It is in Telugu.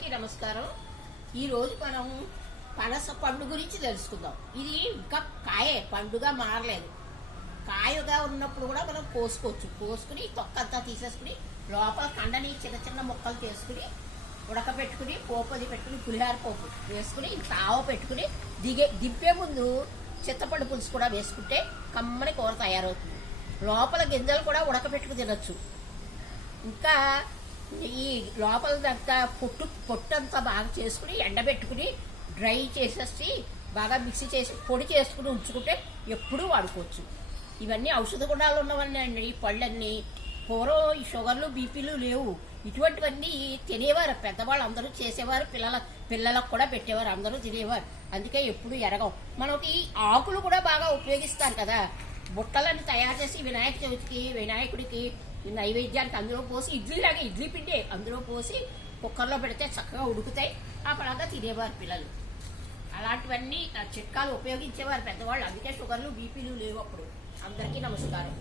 అందరికీ నమస్కారం. ఈరోజు మనం పనస పండు గురించి తెలుసుకుందాం. ఇది ఇంకా కాయే, పండుగ మారలేదు. కాయగా ఉన్నప్పుడు కూడా మనం కోసుకోవచ్చు. కోసుకుని తొక్కంతా తీసేసుకుని లోపల కండని చిన్న చిన్న ముక్కలు చేసుకుని ఉడకబెట్టుకుని పోపు అది పెట్టుకుని పులిహార పోపు వేసుకుని తావ పెట్టుకుని దింపే ముందు చింతపండు పులుసు కూడా వేసుకుంటే కమ్మని కూర తయారవుతుంది. లోపల గింజలు కూడా ఉడకబెట్టుకు తినొచ్చు. ఇంకా ఈ లోపలదంతా పొట్టంతా బాగా చేసుకుని ఎండబెట్టుకుని డ్రై చేసేసి బాగా మిక్సీ చేసి పొడి చేసుకుని ఉంచుకుంటే ఎప్పుడూ వాడుకోవచ్చు. ఇవన్నీ ఔషధ గుణాలు ఉన్నవన్నీ అండి. ఈ పళ్ళన్నీ పూర్వం ఈ షుగర్లు బీపీలు లేవు. ఇటువంటివన్నీ తినేవారు పెద్దవాళ్ళు, అందరూ చేసేవారు. పిల్లలకు కూడా పెట్టేవారు, అందరూ తినేవారు. అందుకే ఎప్పుడు ఎరగం. మనకి ఆకులు కూడా బాగా ఉపయోగిస్తారు కదా. బుట్టలను తయారు చేసి వినాయక చవితికి వినాయకుడికి నైవేద్యానికి అందులో పోసి ఇడ్లీలాగా ఇడ్లీ పిండి అందులో పోసి కుక్కర్లో పెడితే చక్కగా ఉడుకుతాయి. అప్పటిదాకా తినేవారు పిల్లలు. అలాంటివన్నీ చిట్కాలు ఉపయోగించేవారు పెద్దవాళ్ళు. అందుకే షుగర్లు బీపీలు లేవు అప్పుడు. అందరికీ నమస్కారం.